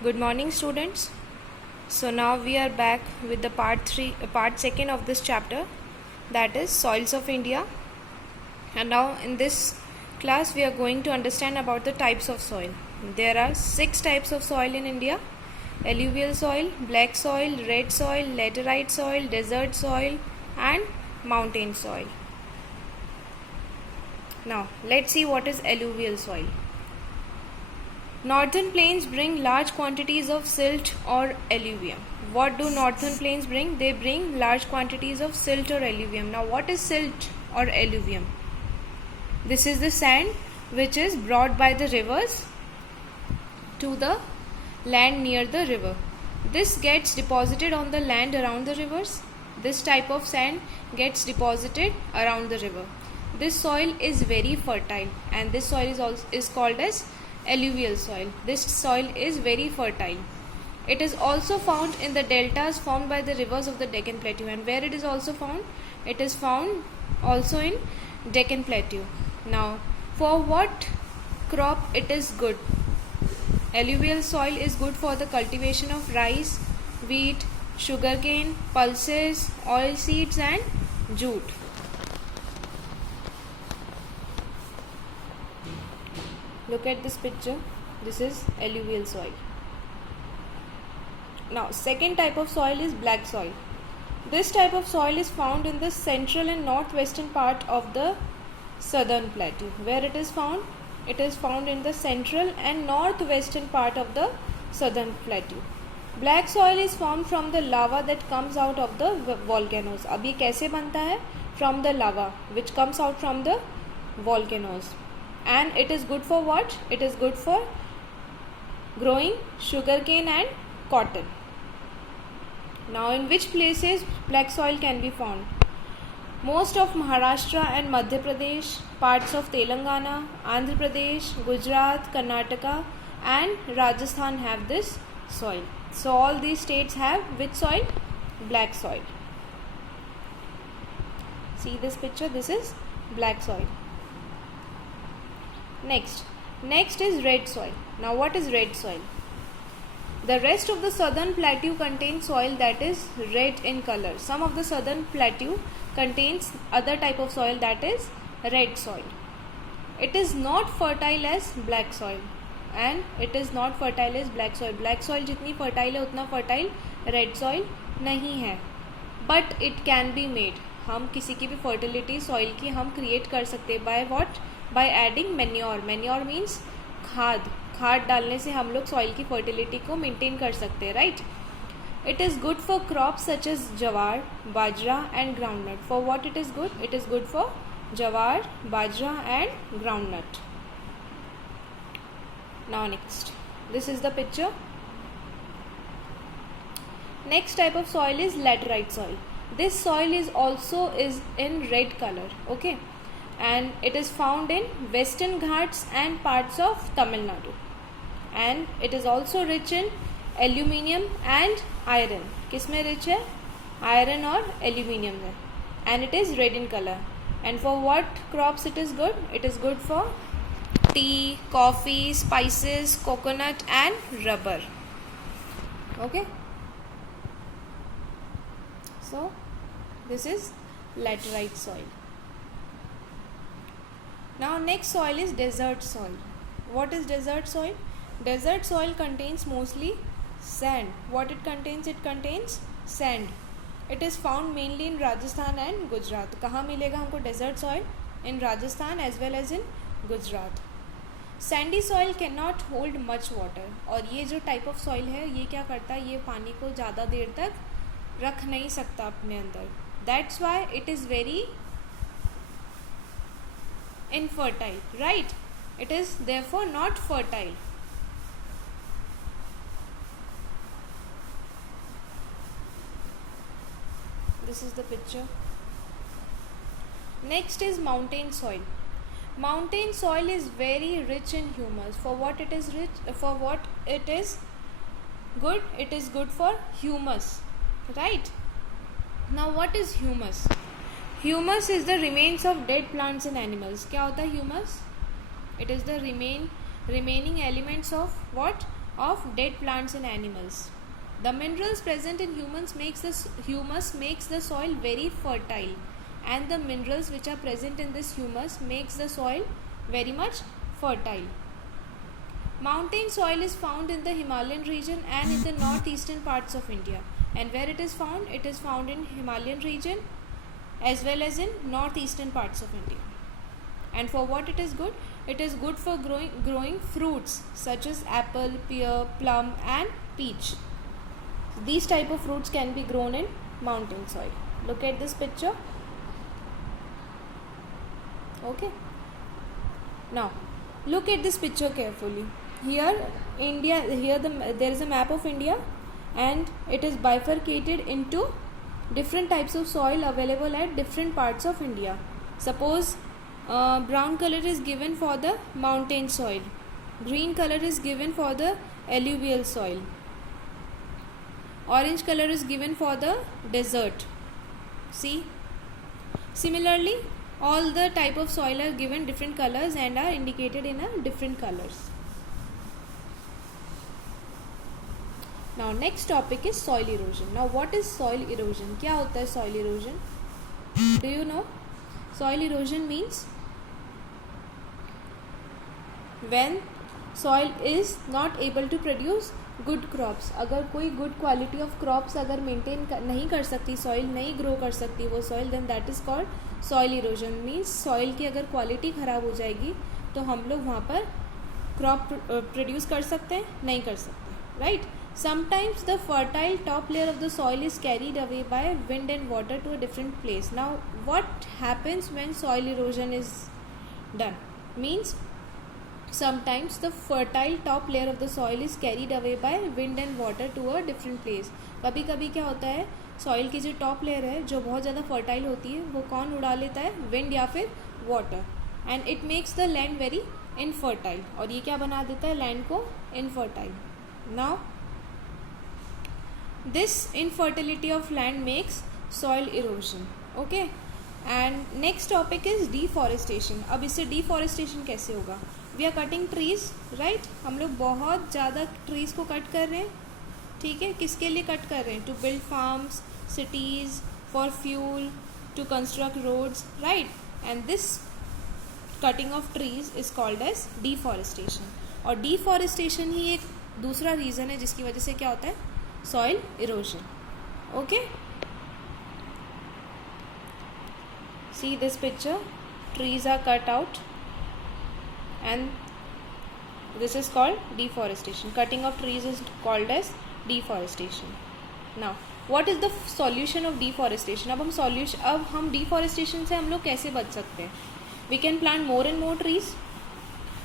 Good morning, students. So now we are back with the part second of this chapter, that is soils of India. And now in this class we are going to understand about the types of soil. There are 6 types of soil in India: alluvial soil, black soil, red soil, laterite soil, desert soil, and mountain soil. Now let's see what is alluvial soil. Northern plains bring large quantities of silt or alluvium. What do northern plains bring? They bring large quantities of silt or alluvium. Now what is silt or alluvium? This is the sand which is brought by the rivers to the land near the river. This gets deposited on the land around the rivers. This type of sand gets deposited around the river. This soil is very fertile, and this soil is called as alluvial soil. This soil is very fertile. It is also found in the deltas formed by the rivers of the Deccan Plateau. And where it is also found? It is found also in Deccan Plateau. Now, for what crop it is good? Alluvial soil is good for the cultivation of rice, wheat, sugarcane, pulses, oilseeds and jute. Look at this picture. This is alluvial soil. Now, second type of soil is black soil. This type of soil is found in the central and northwestern part of the southern plateau. Where it is found? It is found in the central and northwestern part of the southern plateau. Black soil is formed from the lava that comes out of the volcanoes. अब ये कैसे बनता है? From the lava which comes out from the volcanoes. And it is good for what? It is good for growing sugarcane and cotton. Now, in which places black soil can be found? Most of Maharashtra and Madhya Pradesh, parts of Telangana, Andhra Pradesh, Gujarat, Karnataka and Rajasthan have this soil. So all these states have which soil? Black soil. See this picture, this is black soil. Next is red soil. Now what is red soil? The rest of the southern plateau contains soil that is red in color. Some of the southern plateau contains other type of soil that is red soil. It is not fertile as black soil and it is not fertile as black soil. Black soil जितनी fertile है उतना fertile red soil नहीं है. But it can be made. हम किसी की भी fertility soil की हम create कर सकते हैं. By what? By adding manure. Manure means खाद डालने से हम लोग सॉइल की फर्टिलिटी को मेंटेन कर सकते हैं, right. It is good for crops such as jowar, bajra and groundnut. For what it is good? It is good for jowar, bajra and groundnut. Now next, this is the picture. Next type of soil is laterite soil. This soil is also is in red colour, okay, and it is found in western Ghats and parts of Tamil Nadu, and it is also rich in aluminium and iron. किसमें rich है? Iron और aluminium है, and it is red in color. And for what crops it is good? It is good for tea, coffee, spices, coconut and rubber. Okay, so this is laterite soil. Now next soil is desert soil. What is desert soil? Desert soil contains mostly sand. What it contains? It contains sand. It is found mainly in Rajasthan and Gujarat. कहाँ मिलेगा हमको desert soil? In Rajasthan as well as in Gujarat. Sandy soil cannot hold much water. और ये जो type of soil है ये क्या करता है? ये पानी को ज़्यादा देर तक रख नहीं सकता अपने अंदर. That's why it is very infertile, right? It is therefore not fertile. This is the picture. Next is mountain soil. Mountain soil is very rich in humus. For what it is rich? For what it is good? It is good for humus, right? Now what is humus? Humus is the remains of dead plants and animals. क्या होता है humus? It is the remaining elements of what? of dead plants and animals. The minerals present in humus makes the soil very fertile, and the minerals which are present in this humus makes the soil very much fertile. Mountain soil is found in the Himalayan region and in the northeastern parts of India. And where it is found? It is found in Himalayan region as well as in northeastern parts of India. And for what it is good? It is good for growing fruits such as apple, pear, plum and peach. These type of fruits can be grown in mountain soil. Look at this picture. Okay. Now, look at this picture carefully. Here there is a map of India, and it is bifurcated into different types of soil available at different parts of India. Suppose brown color is given for the mountain soil, green color is given for the alluvial soil, orange color is given for the desert. See, similarly all the type of soil are given different colors and are indicated in a different colors. Now next topic is soil erosion. Now what is soil erosion? क्या होता है soil erosion? Do you know? Soil erosion means when soil is not able to produce good crops. अगर कोई good quality of crops अगर maintain नहीं कर सकती, soil नहीं grow कर सकती वो soil, then that is called soil erosion. Means soil की अगर quality ख़राब हो जाएगी तो हम लोग वहाँ पर crop produce कर सकते हैं? नहीं कर सकते, right? Sometimes the fertile top layer of the soil is carried away by wind and water to a different place. Now what happens when soil erosion is done? Means sometimes the fertile top layer of the soil is carried away by wind and water to a different place. कभी कभी क्या होता है, soil की जो top layer है जो बहुत ज़्यादा fertile होती है वो कौन उड़ा लेता है? Wind या फिर water, and it makes the land very infertile. और ये क्या बना देता है? Land को infertile. Now this infertility of land makes soil erosion. Okay, and next topic is deforestation. अब इससे deforestation कैसे होगा? We are cutting trees, right? हम लोग बहुत ज़्यादा trees को cut कर रहे हैं, ठीक है? किसके लिए cut कर रहे हैं? To build farms, cities, for fuel, to construct roads, right? And this cutting of trees is called as deforestation. और deforestation ही एक दूसरा reason है जिसकी वजह से क्या होता है? Soil erosion. Okay, see this picture, trees are cut out and this is called deforestation. Cutting of trees is called as deforestation. Now what is the solution of deforestation? अब हम deforestation से हम लोग कैसे बच सकते हैं? We can plant more and more trees,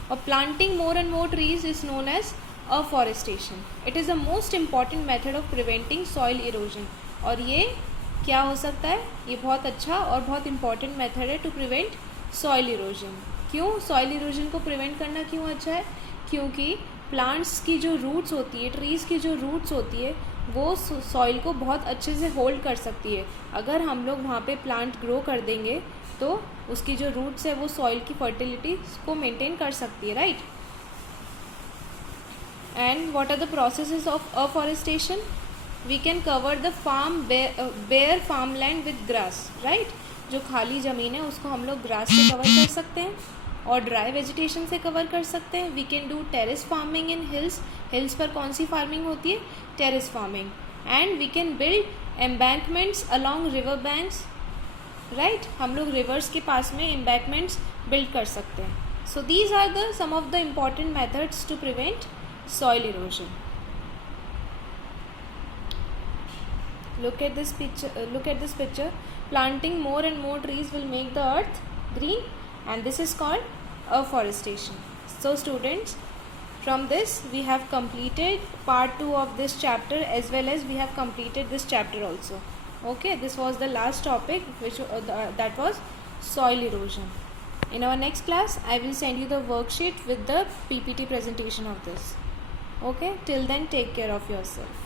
or planting more and more trees is known as afforestation. It is the most important method of preventing soil erosion. और ये क्या हो सकता है? ये बहुत अच्छा और बहुत important method है to prevent soil erosion. क्यों soil erosion को prevent करना क्यों अच्छा है? क्योंकि plants की जो roots होती है, trees की जो roots होती है, वो soil को बहुत अच्छे से hold कर सकती है. अगर हम लोग वहाँ पे plant grow कर देंगे तो उसकी जो roots है वो soil की fertility को maintain कर सकती है, right? And what are the processes of afforestation? We can cover the bare farmland with grass, right? जो खाली ज़मीन है उसको हम लोग grass से cover कर सकते हैं और dry vegetation से cover कर सकते हैं. We can do terrace farming in hills. Hills पर कौन सी farming होती है? Terrace farming. And we can build embankments along river banks, right? हम लोग rivers के पास में embankments build कर सकते हैं. So these are some of the important methods to prevent soil erosion. Look at this picture. Planting more and more trees will make the earth green, and this is called afforestation. So students, from this we have completed part 2 of this chapter, as well as we have completed this chapter also. Okay, this was the last topic, which that was soil erosion. In our next class I will send you the worksheet with the PPT presentation of this. Okay, till then take care of yourself.